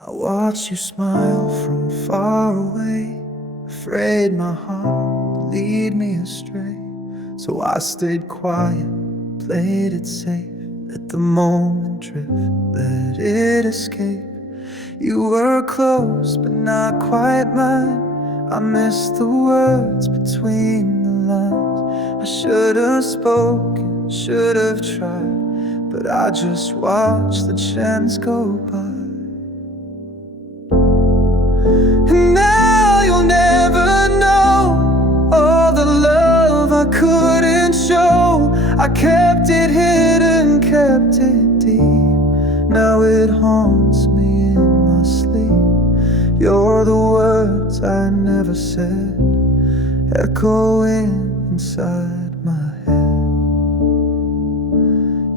I watch you smile from far away, afraid my heart would lead me astray. So I stayed quiet, played it safe, let the moment drift, let it escape. You were close, but not quite mine. I missed the words between the lines. I should have spoken, should have tried, but I just watched the chance go by. And now you'll never know all the love I couldn't show. I kept it hidden, kept it deep. Now it haunts me in my sleep. You're the words I never said, echoing inside my head.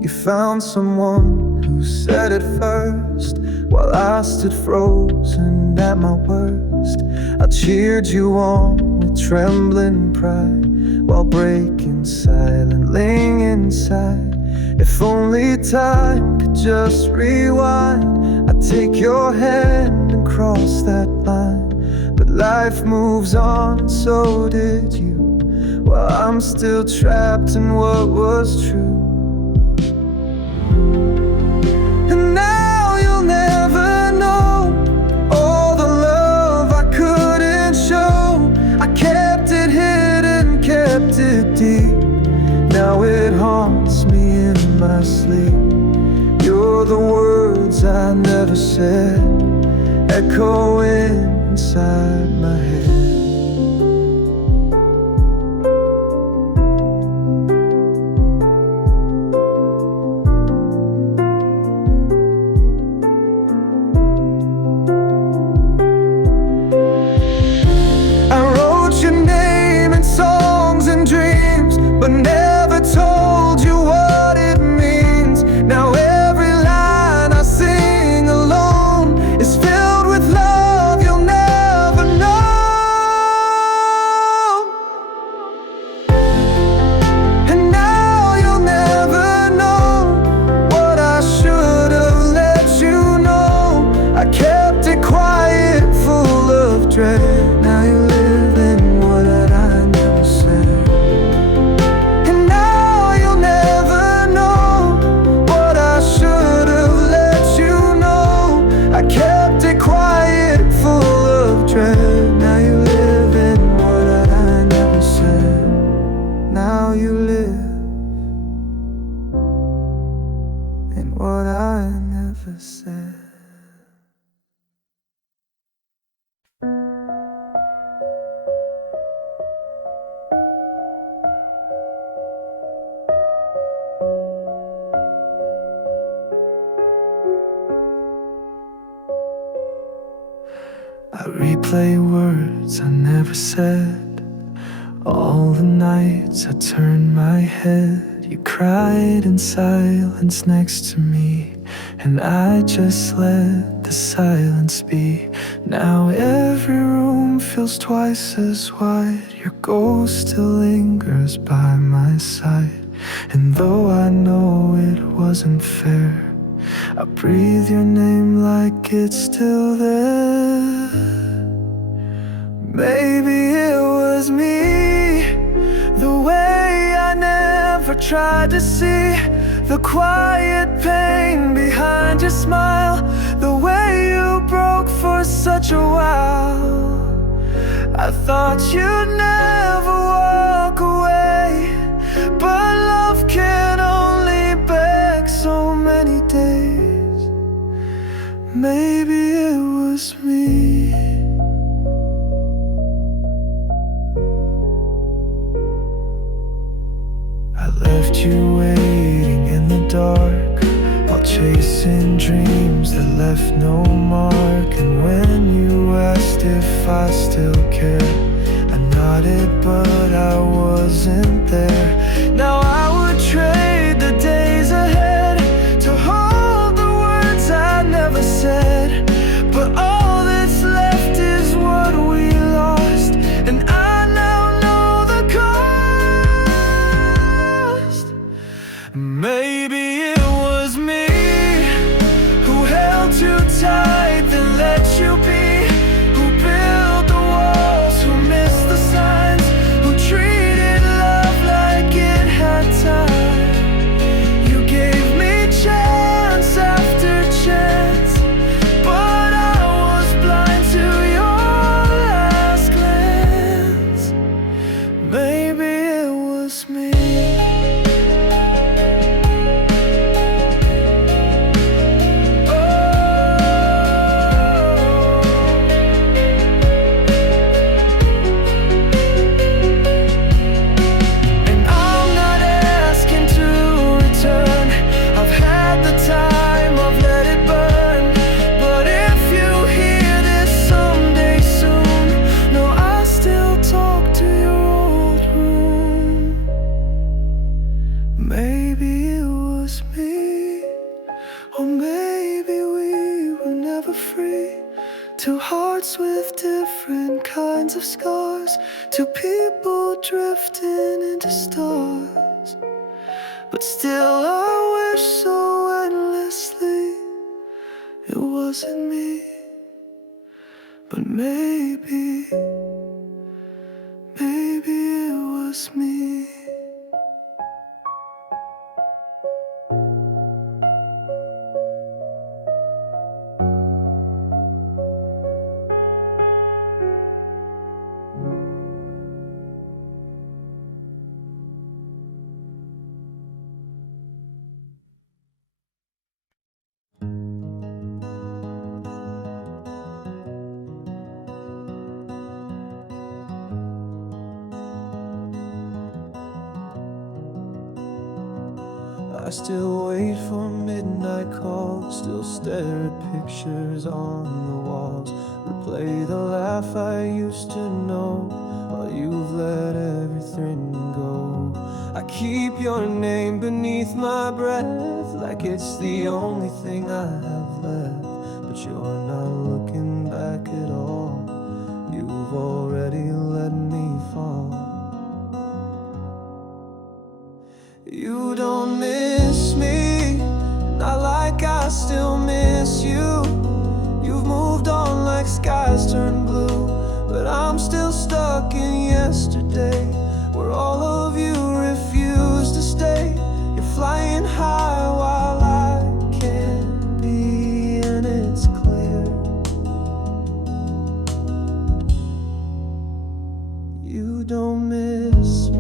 You found someone who said it first, while I stood frozen at my worst. I cheered you on with trembling pride, while breaking silently inside. If only time could just rewind, I'd take your hand and cross that line. But life moves on, and so did you, while I'm still trapped in what was true. And now you'll never know all the love I couldn't show. I kept it hidden, kept it deep. Now it haunts me in my sleep. You're the words I never said, echoing inside my head. But never told you what it means. Now every line I sing alone is filled with love you'll never know. And now you'll never know what I should have let you know. I kept it quiet, full of dread. Now you live in what I never said. Now you live in what I never said. Now you live in what I never said. I replay words I never said. All the nights I turned my head, you cried in silence next to me, and I just let the silence be. Now every room feels twice as wide. Your ghost still lingers by my side, and though I know it wasn't fair, I breathe your name like it's still there. Maybe it was me, the way I never tried to see the quiet pain behind your smile, the way you broke for such a while. I thought you'd never walk away, but love can only beg so many days. Maybe it was me. I left you waiting in the dark, while chasing dreams that left no mark. And when you asked if I still cared, I nodded but I wasn't there. Now I would trade the days ahead to hold the words I never said, but all that's left is what we lost, and I now know the cost. Maybe it was me who held too tight, then for free. Two hearts with different kinds of scars, two people drifting into stars. But still I wish so endlessly it wasn't me. But maybe it was me. I still wait for midnight calls, still stare at pictures on the walls, replay the laugh I used to know, while you've let everything go. I keep your name beneath my breath, like it's the only thing I have left. But you're not looking back at all, you've already let me fall. You don't miss me, not like I still miss you. You've moved on like skies turn blue, but I'm still stuck in yesterday, where all of you refuse to stay. You're flying high while I can't be, and it's clear you don't miss me.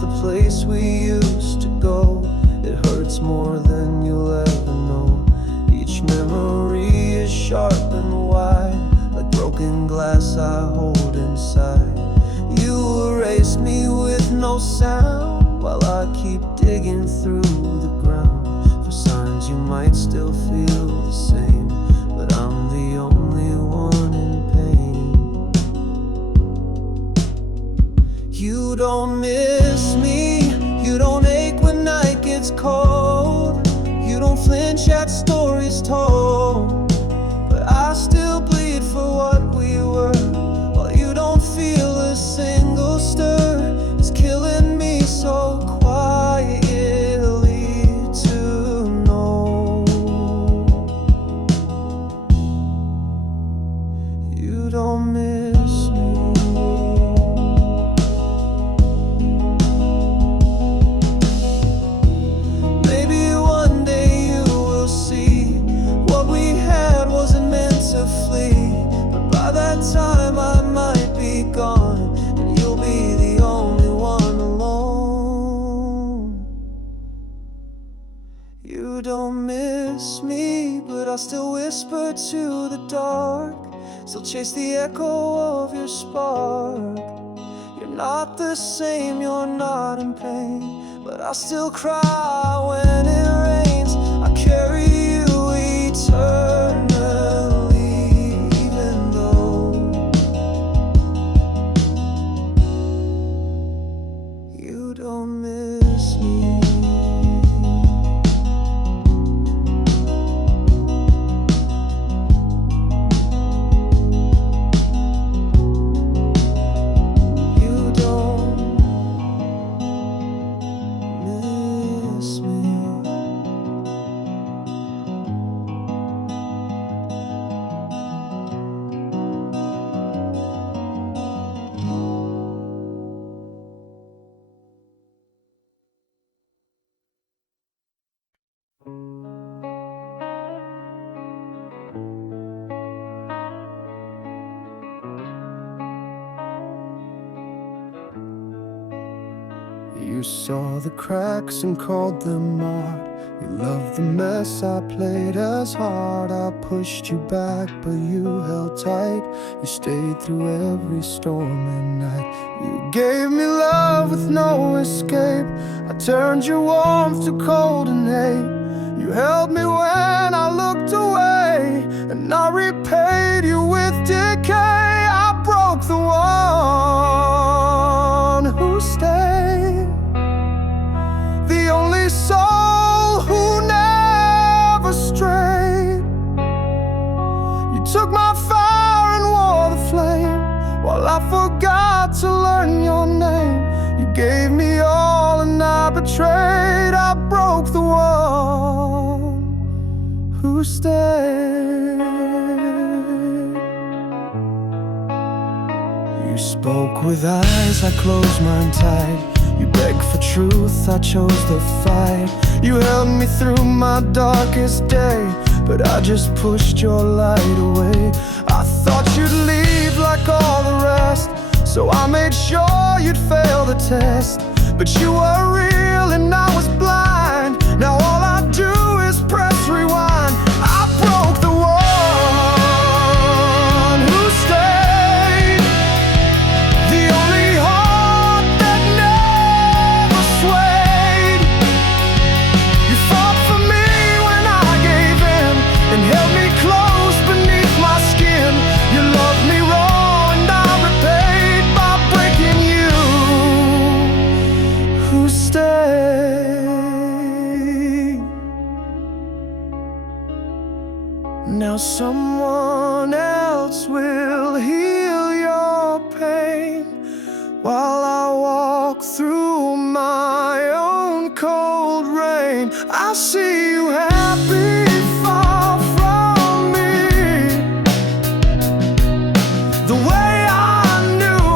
The place we used to go, it hurts more than you'll ever know. Each memory is sharp and wide, like broken glass I hold inside. You erased me with no sound, while I keep digging through the ground for signs you might still feel the same. But I'm the only one in pain. You don't miss me, you don't ache when night gets cold, you don't flinch at stories told. But I still bleed for what we were, while you don't feel a single stir. It's killing me so quietly to know you don't miss me. But by that time I might be gone, and you'll be the only one alone. You don't miss me, but I still whisper to the dark, still chase the echo of your spark. You're not the same, you're not in pain, but I still cry when it rains. I carry you eternally. You don't miss me. You don't miss me. You saw the cracks and called them art. You loved the mess I played as hard. I pushed you back, but you held tight. You stayed through every storm and night. You gave me love with no escape. I turned your warmth to cold and hate. You held me when I looked away, and I repaid you with decay. I broke the wall betrayed. I broke the one who stayed. You spoke with eyes, I closed mine tight. You begged for truth, I chose the fight. You held me through my darkest day, but I just pushed your light away. I thought you'd leave like all the rest, so I made sure you'd fail the test. But you were real and I was blind. Now all I do is press rewind. I broke the one who stayed, the only heart that never swayed. You fought for me when I gave in, and held me close beneath my skin. You loved me raw and I repaid by breaking you. Who stayed? Now someone else will heal your pain, while I walk through my own cold rain. I see you happy, far from me, the way I knew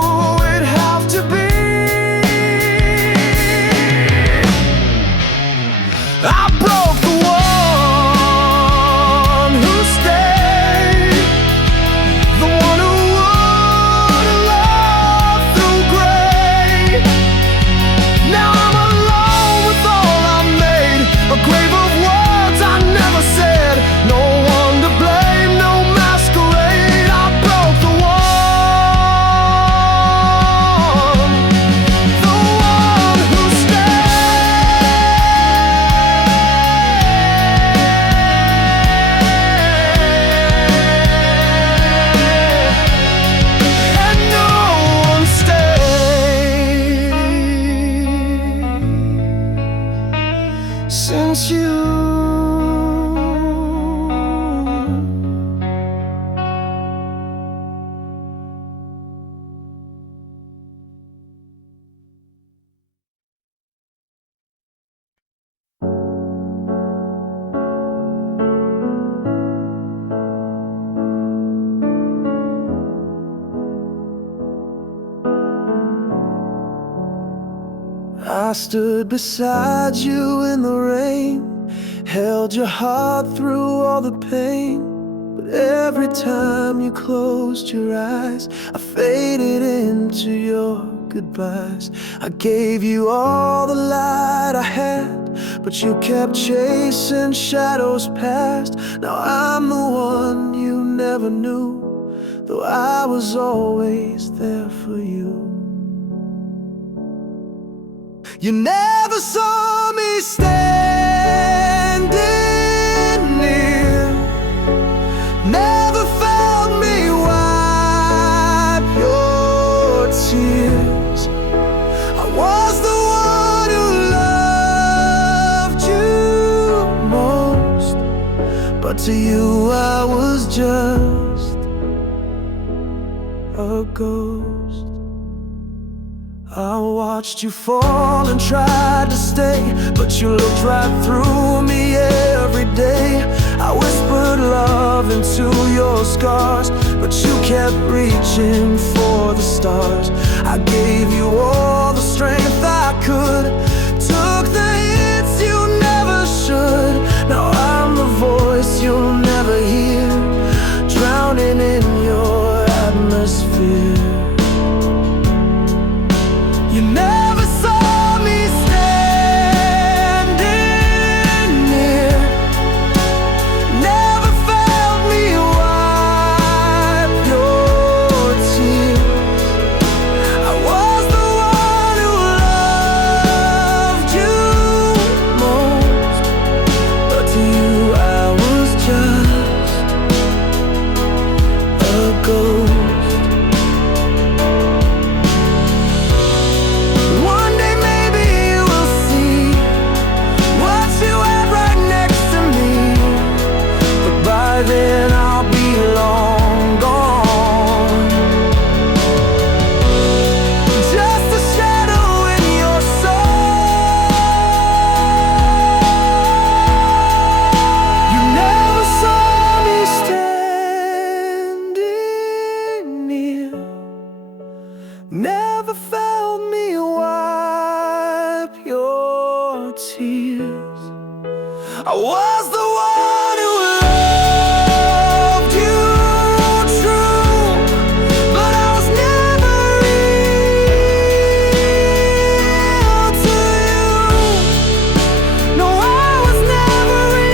it'd have to be. I broke the one who stayed, the one who would love through gray. Now I'm alone with all I made, a grave of words I never said. No one to blame, no masquerade. I broke the one who stayed, and no one stayed since you. I stood beside you in the rain, held your heart through all the pain. But every time you closed your eyes, I faded into your goodbyes. I gave you all the light I had, but you kept chasing shadows past. Now I'm the one you never knew, though I was always there for you. You never saw me standing near, never felt me wipe your tears. I was the one who loved you most, but to you I was just a ghost. I watched you fall and tried to stay, but you looked right through me every day. I whispered love into your scars, but you kept reaching for the stars. I gave you all the strength I could, took the hits you never should. Now I'm the voice you'll never hear, drowning in your atmosphere. You never saw me standing near, never felt me wipe your tears. I was the one who loved you most, but to you I was just a ghost. never felt me wipe your tears. I was the one who loved you true, but I was never real to you. No, I was never real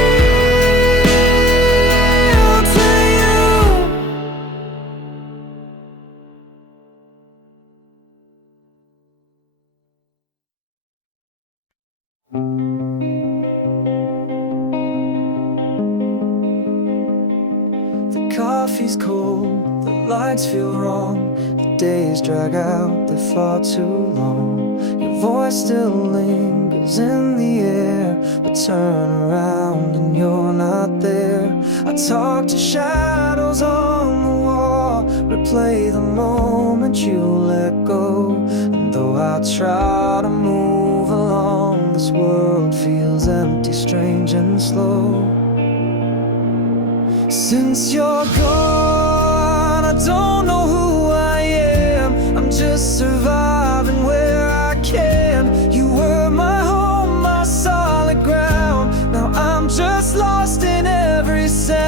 to you. The coffee's cold, the lights feel wrong, the days drag out, they're far too long. Your voice still lingers in the air, but turn around and you're not there. I talk to shadows on the wall, replay the moment you let go. And though I try to move along, this world feels empty, strange and slow. Since you're gone, I don't know who I am. I'm just surviving where I can. You were my home, my solid ground. Now I'm just lost in every sound.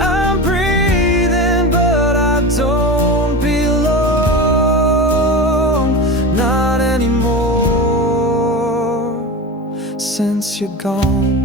I'm breathing, but I don't belong. Not anymore. Since you're gone,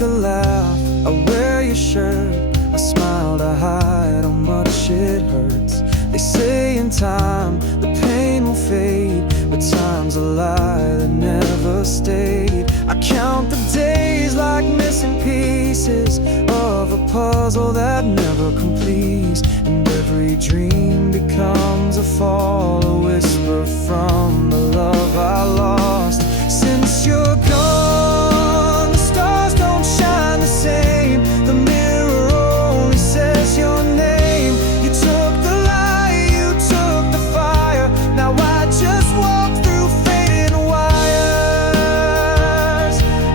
a laugh, I wear your shirt, a smile to hide how much it hurts. They say in time the pain will fade, but time's a lie that never stayed. I count the days like missing pieces of a puzzle that never completes, and every dream becomes a fall, a whisper from the love I lost. Since you're gone, the stars don't shine the same. The mirror only says your name. You took the light, you took the fire. Now I just walk through faded wires,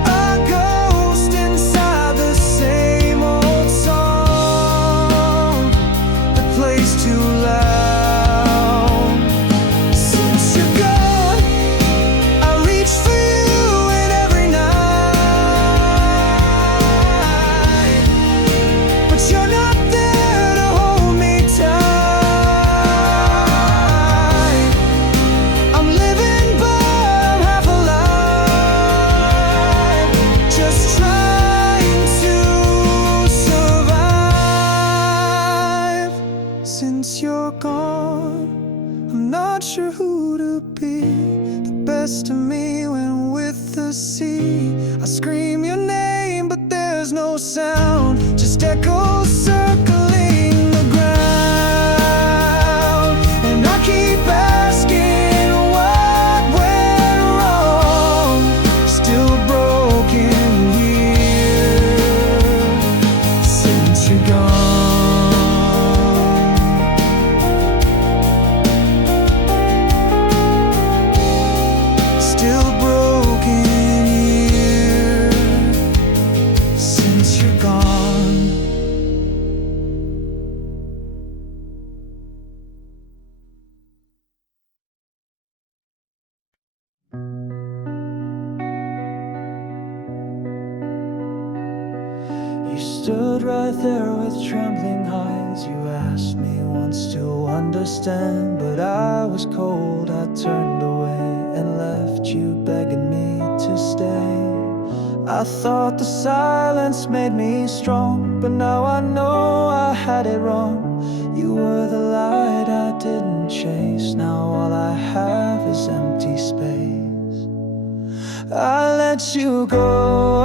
a ghost inside the same old song that plays too loud. Since you're gone, I reach for you in every night, but you're not there to hold me tight. I'm living but I'm half alive, just trying to survive. Since you're gone, I'm not sure who to be. The best of me went with the sea. I scream your name, but there's no sound, just echoes circling the ground. And I keep asking what went wrong, still broken here. Since you're gone, still broken here. Since you're gone. You stood right there with trembling eyes. You asked me once to understand, but I was cold. I turned away and left you begging me to stay. I thought the silence made me strong, but now I know I had it wrong. You were the light I didn't chase. Now all I have is empty space. I let you go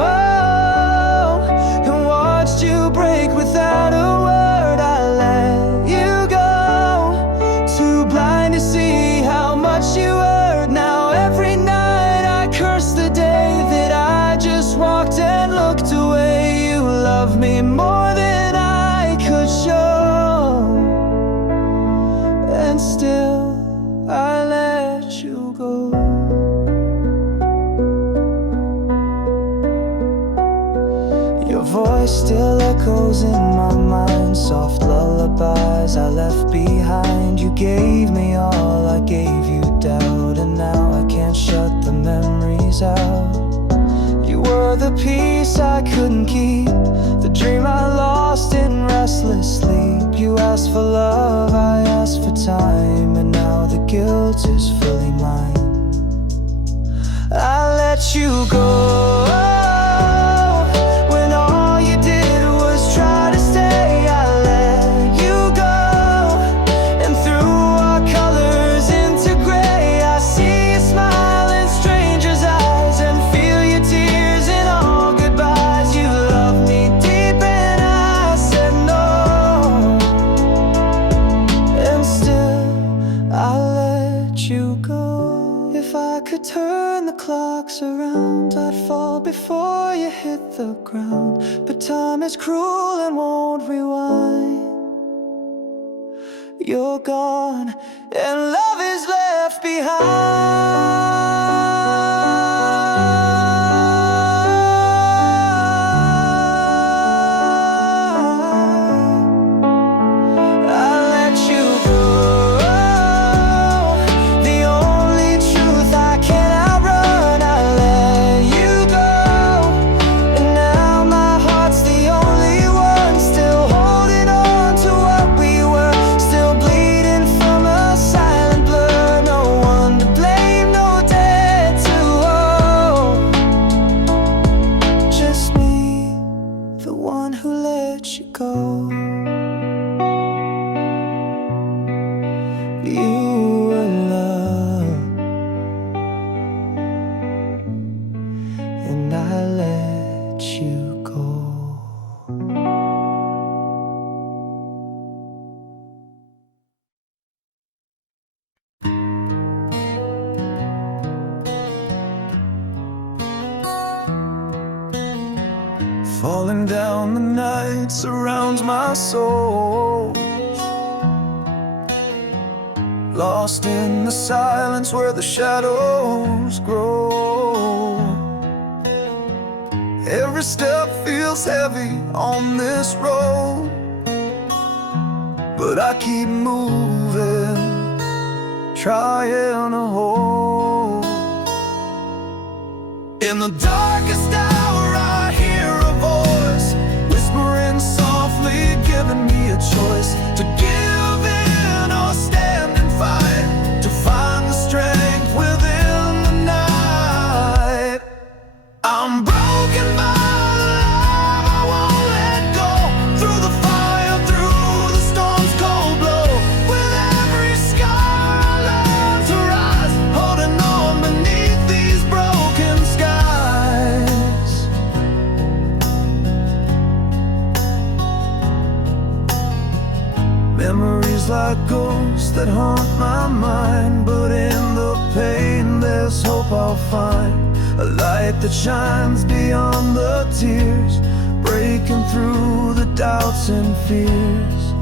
and watched you break without a word. I let you go, too blind to see how much you hurt. Now every night I curse the day that I just walked and looked away. You love me more than I could show, and still I let you go. Your voice still echoes in my mind, soft lullabies I left behind. You gave me all, I gave you doubt, and now I can't shut the memories out. You were the peace I couldn't keep, the dream I lost in restless sleep. You asked for love, I asked for time, and now the guilt is fully mine. I let you go when all you did was try to stay. I let you go, and through our colors into gray, I see you smile in strangers' eyes and feel your tears in all goodbyes. You loved me deep and I said no, and still I let you go. If I could turn the clocks around, I'd fall before you hit the ground. But time is cruel and won't rewind. You're gone and love is left behind. You were love, and I let you go. Falling down, the night surrounds my soul, lost in the silence where the shadows grow. Every step feels heavy on this road, but I keep moving, trying to hold. In the darkest hour I hear a voice, whispering softly, giving me a choice to give in or stand and fight, to find the strength within the night. I'm broken but alive, I won't let go. Through the fire, through the storm's cold blow, with every scar I learn to rise, holding on beneath these broken skies. Memories like ghosts that haunt my mind, but in the pain there's hope I'll find. A light that shines beyond the tears, breaking through the doubts and fears.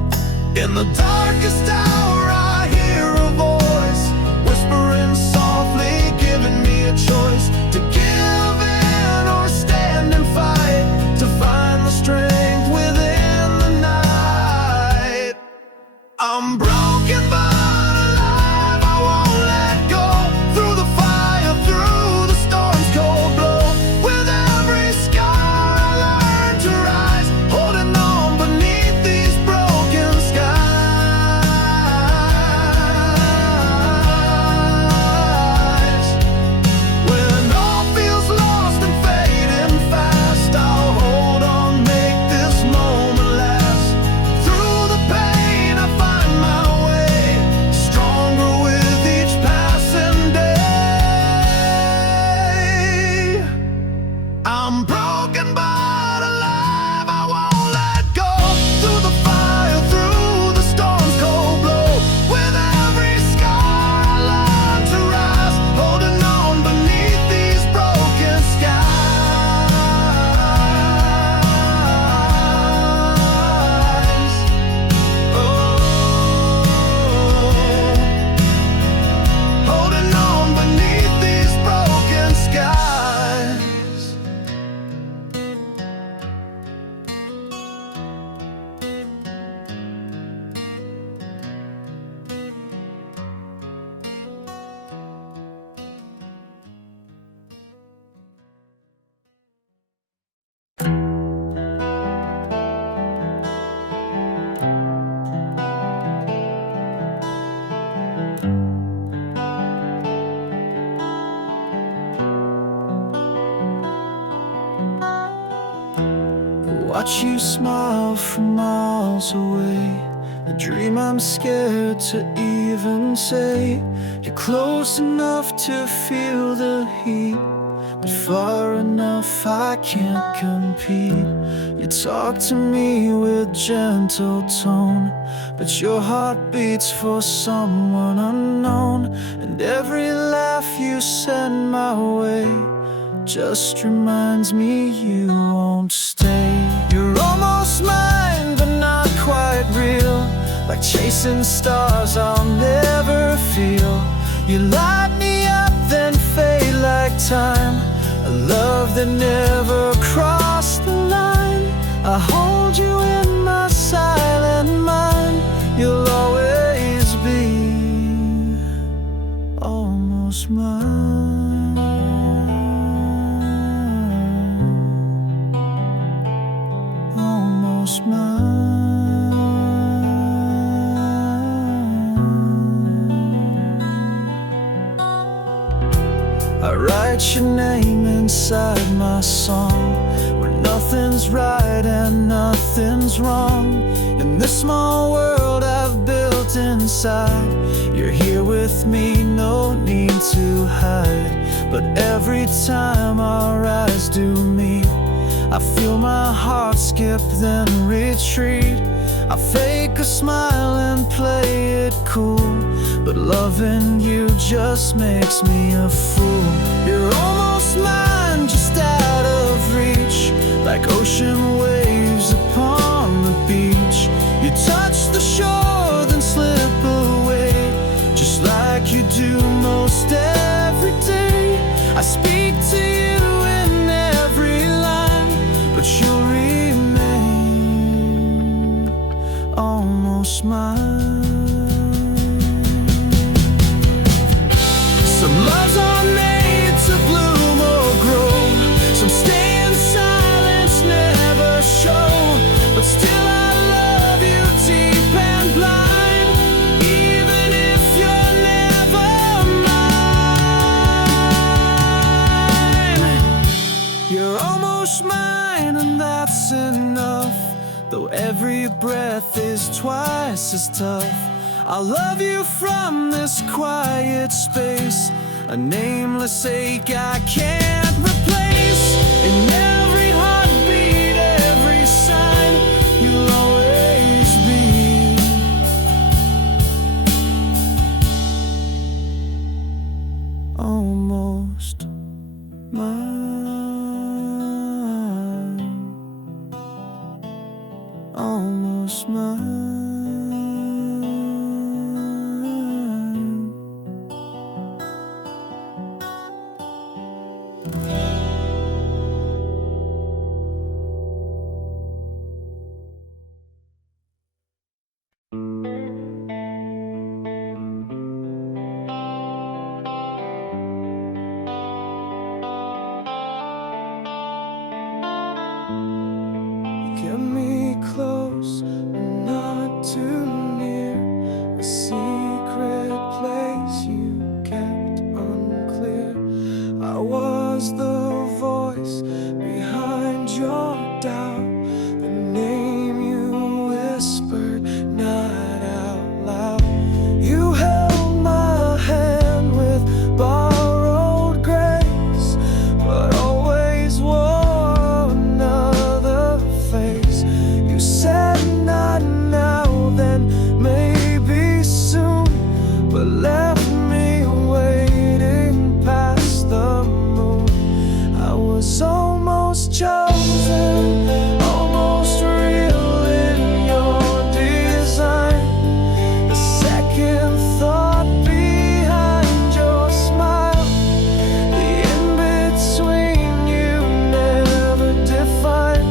In the darkest hour I hear a voice, whispering softly, giving me a choice to give in or stand and fight, to find the strength within the night. I'm broken but alive, I won't let go. Through the fire, through the storm's cold blow, with every scar I learn to rise, holding on beneath these broken skies. watch you smile from miles away. A dream I'm scared to even say. You're close enough to feel the heat, but far enough I can't compete. You talk to me with gentle tone, but your heart beats for someone unknown. And every laugh you send my way just reminds me you won't stay. You're almost mine, but not quite real, like chasing stars I'll never feel. You light me up, then fade like time, a love that never crossed the line. I hold you in my silent mind. You'll always be almost mine, almost mine. I write your name inside my song, where nothing's right and nothing's wrong. In this small world I've built inside, you're here with me, no need to hide. But every time our eyes do meet, I feel my heart skip then retreat. I fake a smile and play it cool, but loving you just makes me a fool. You're almost mine, just out of reach, like ocean waves upon the beach. You touch the shore, then slip away, just like you do most every day. I speak to you in every line, but you'll remain almost mine. Some loves are made to bloom or grow, some stay in silence, never show. But still I love you deep and blind, even if you're never mine. You're almost mine, and that's enough, though every breath is twice as tough. I love you from this quiet space, a nameless ache I can't replace. In every heartbeat, every sign, you'll always be almost mine, almost mine. Get me close, but not too near. A secret place you kept unclear. I was the voice behind your doubt, the name you whispered, not out loud. You held my hand with borrowed grace, but always wore another face. You said not now, then maybe soon, but left me waiting past the moon. I was almost chosen, almost real in your design. The second thought behind your smile, the in-between you never defined.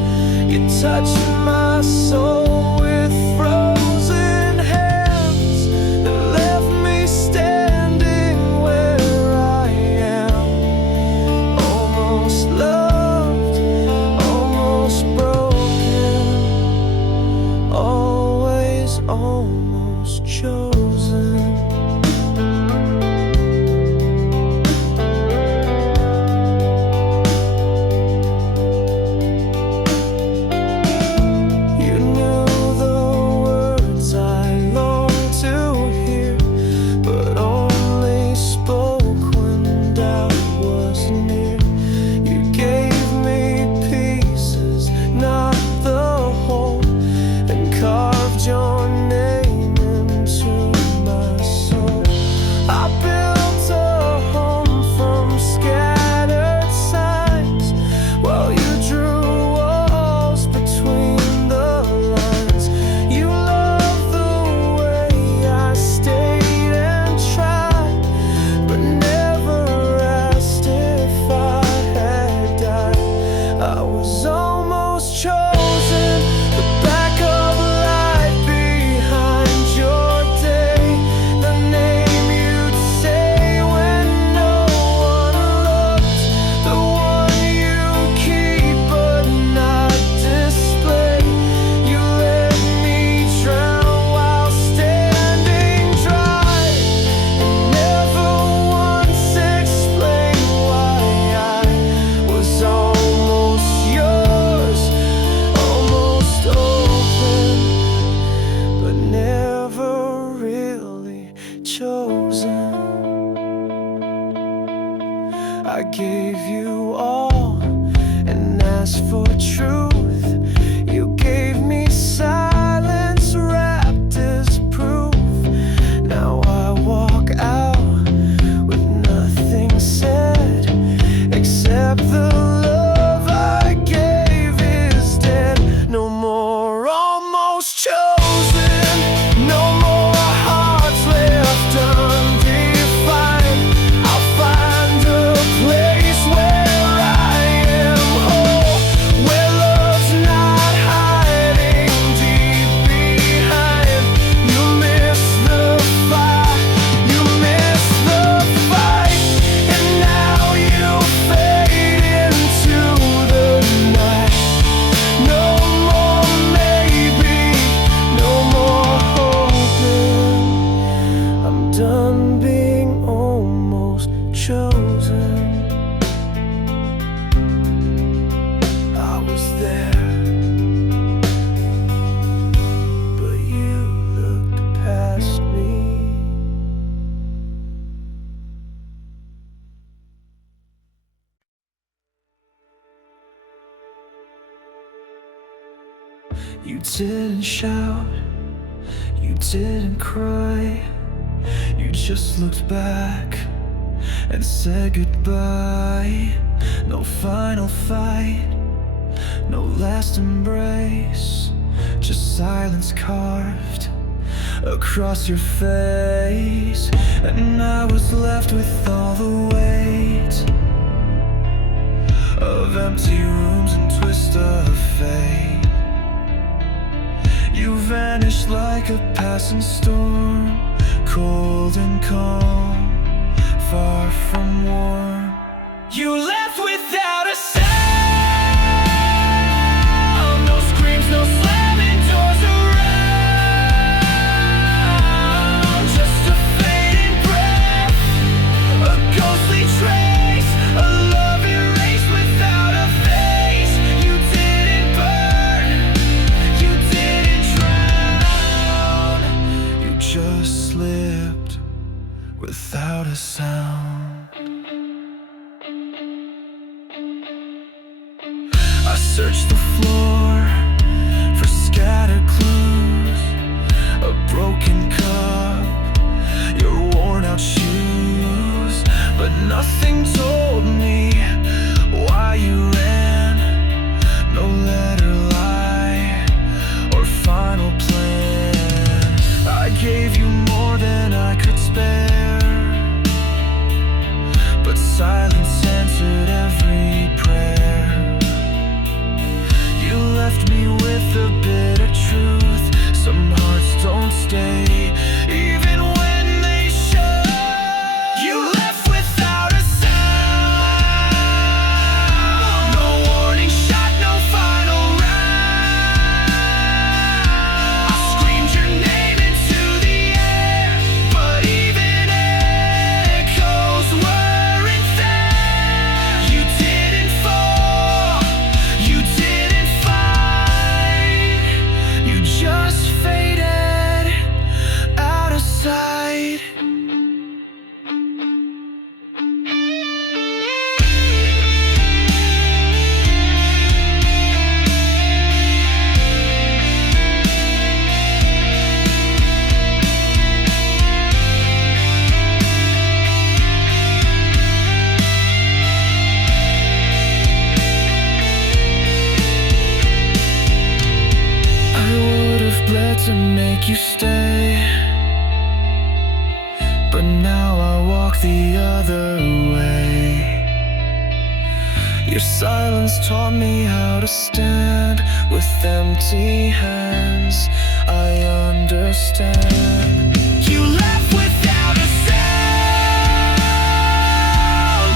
You touched my soul with frozen hands that left me standing where I am. Almost loved, almost broken, always almost chosen. You didn't shout, you didn't cry. You just looked back and said goodbye. No final fight, no last embrace, just silence carved across your face. And I was left with all the weight of empty rooms and twist of fate. You vanished like a passing storm, cold and calm, far from warm. You left without a sound. No screams, no slamming doors around. Just a fading breath, a ghostly trace, a love erased without a face. You didn't burn, you didn't drown. You just slipped without a sound. I searched the floor for scattered clues, a broken cup, your worn out shoes, but nothing told me why you ran. No letter, lie, or final plan. I gave you more than I could spare, but silence answered every prayer. You left me with a bitter truth. Some hearts don't stay, even when they should. You left without a sound. No warning shot, no final round. I screamed your name into the air, but even echoes weren't there. You didn't fall, you didn't fight. You just faded out of sight. I would have bled to make you stay, but now I walk the other way. Your silence taught me how to stand with empty hands. I understand. You left without a sound,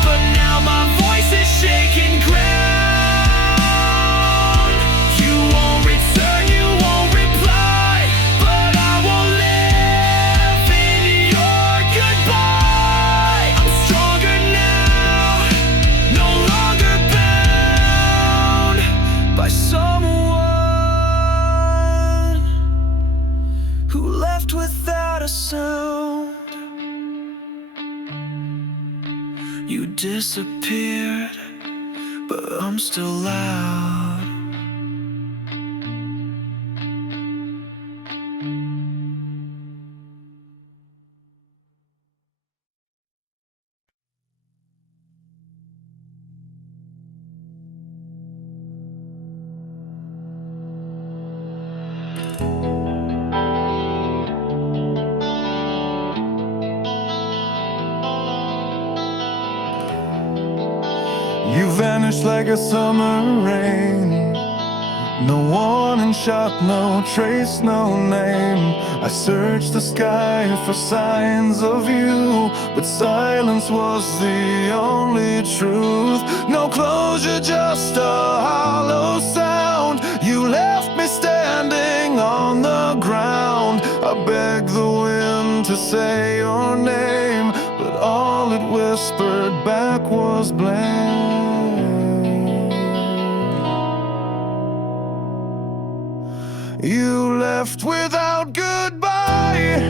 but now my voice is shaking ground. You won't return, you won't reply, but I will live in your goodbye. I'm stronger now, no longer bound by someone who left without a sound. You disappeared, but I'm still loud. You vanished like a summer rain. No warning shot, no trace, no name. I searched the sky for signs of you, but silence was the only truth. No closure, just a hollow sound. You left me standing on the ground. I begged the wind to say your name, but all it whispered back was blame. You left without goodbye,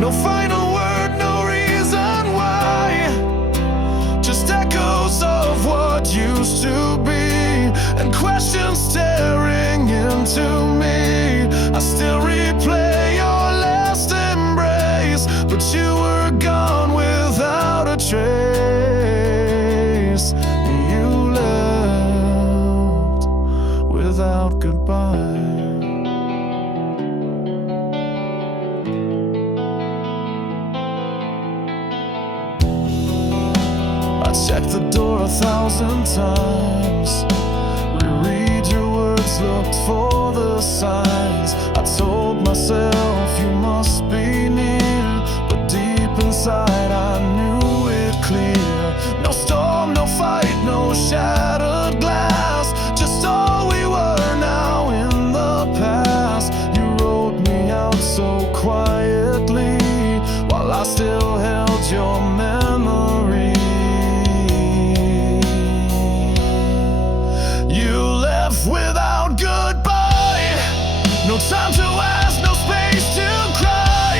no final word, no reason why. Just echoes of what used to be, and questions staring into me. I still replay your last embrace, but you were gone without a trace. You left without goodbye. I checked the door 1,000 times, reread your words, looked for the signs. I told myself you must be near, but deep inside I knew it clear. No storm, no fight, no shattered glass, just all we were now in the past. You wrote me out so quietly, while I still held your memory. Without goodbye, no time to ask, no space to cry,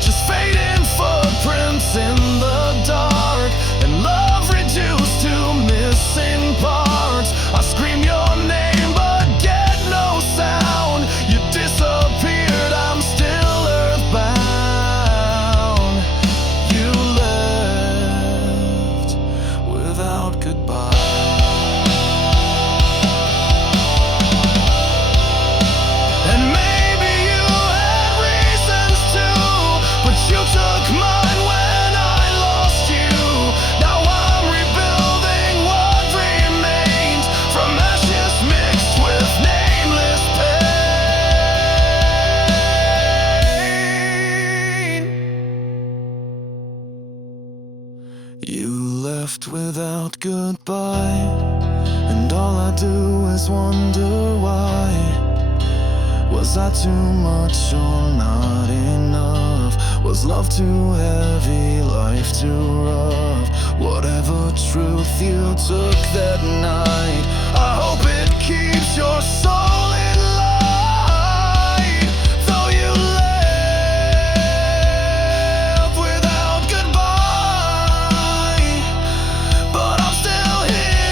just fading footprints in the dark, and love reduced to missing parts. I scream your name but get no sound. You disappeared, I'm still earthbound. You left without goodbye. You left without goodbye, and all I do is wonder why. Was I too much or not enough? Was love too heavy, life too rough? Whatever truth you took that night, I hope it keeps your soul in light. Though you left without goodbye, but I'm still here,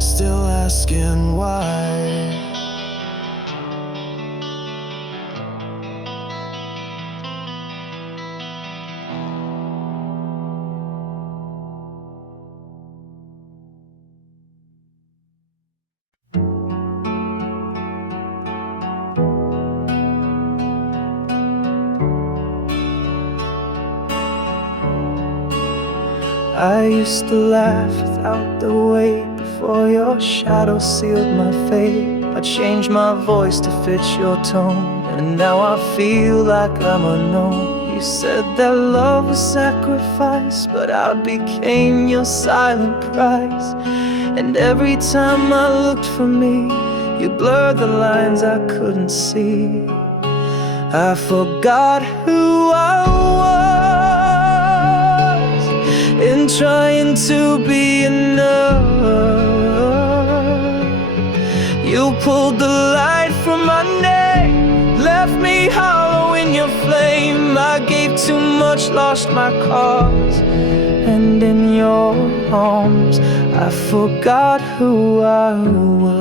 still asking why. I used to laugh without the weight, before your shadow sealed my fate. I changed my voice to fit your tone, and now I feel like I'm unknown. You said that love was sacrifice, but I became your silent price. And every time I looked for me, you blurred the lines I couldn't see. I forgot who I was in trying to be enough. You pulled the light from my neck, left me hollow in your flame. I gave too much, lost my cause, and in your arms I forgot who I was.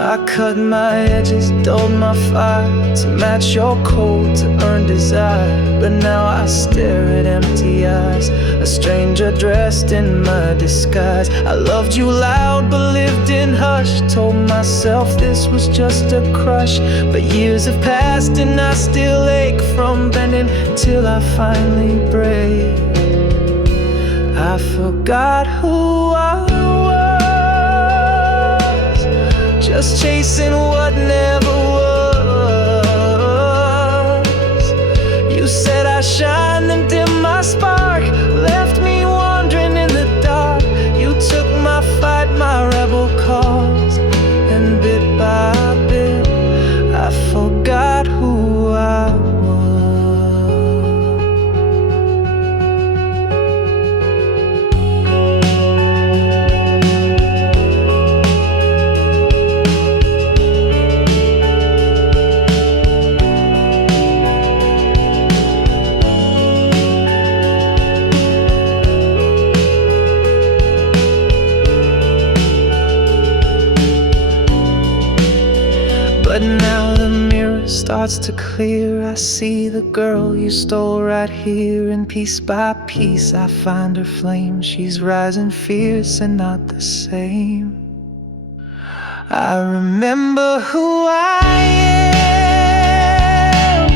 I cut my edges, dulled my fire to match your cold, to earn desire. But now I stare at empty eyes, a stranger dressed in my disguise. I loved you loud but lived in hush, told myself this was just a crush. But years have passed and I still ache from bending till I finally break. I forgot who I was, just chasing what never was. You said I shine and dim my spark, left me wandering in the dark. You took my fight, my rebel cause, and bit by bit I forgot who I was. starts to clear, I see the girl you stole right here. And piece by piece I find her flame. She's rising fierce and not the same. I remember who I am,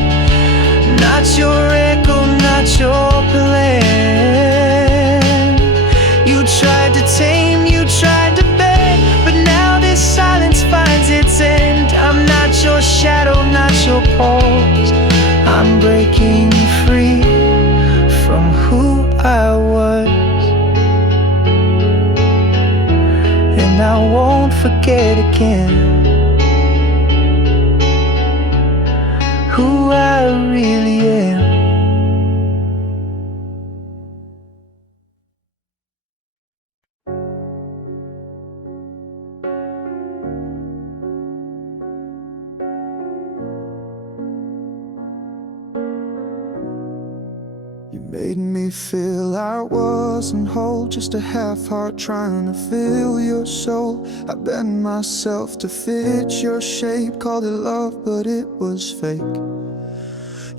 not your echo, not your plan. You tried to tame, you tried to beg, but now this silence finds its end. I'm not your shadow, not your pulse. I'm breaking free from who I was, and I won't forget again who I really am. You made me feel I wasn't whole, just a half heart trying to fill your soul. I bent myself to fit your shape, called it love, but it was fake.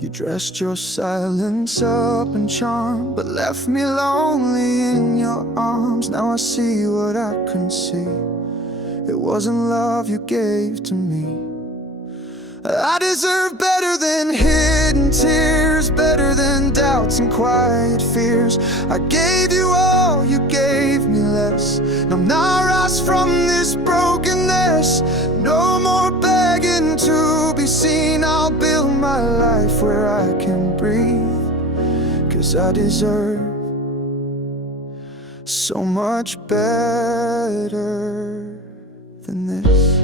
You dressed your silence up in charm, but left me lonely in your arms. Now I see what I couldn't see. It wasn't love you gave to me. I deserve better than hidden tears, better than doubts and quiet fears. I gave you all, you gave me less. Now I'm not lost from this brokenness. No more begging to be seen. I'll build my life where I can breathe, 'cause I deserve so much better than this.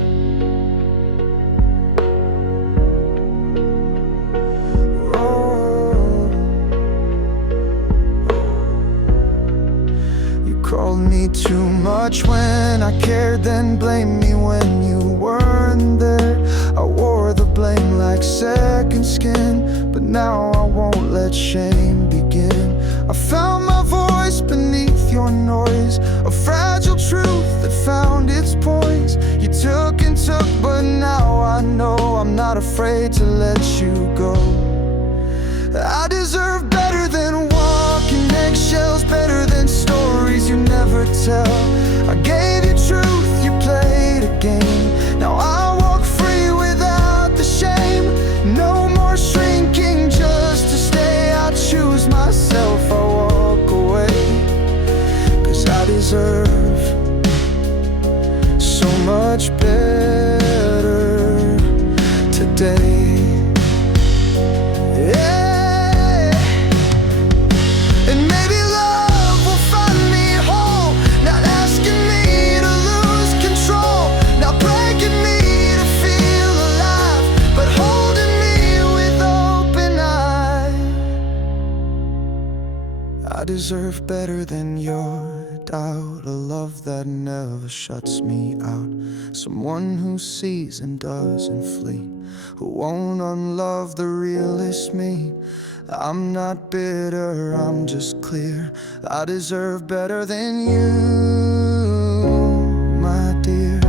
Called me too much when I cared, then blamed me when you weren't there. I wore the blame like second skin, but now I won't let shame begin. I found my voice beneath your noise, a fragile truth that found its poise. You took and took, but now I know I'm not afraid to let you go. I deserve better than walking eggshells, better than stories you never tell. I gave you truth, you played a game. Now I walk free without the shame. No more shrinking just to stay. I choose myself, I walk away, 'cause I deserve so much better today. I deserve better than your doubt, a love that never shuts me out, someone who sees and doesn't flee, who won't unlove the realest me. I'm not bitter, I'm just clear. I deserve better than you, my dear.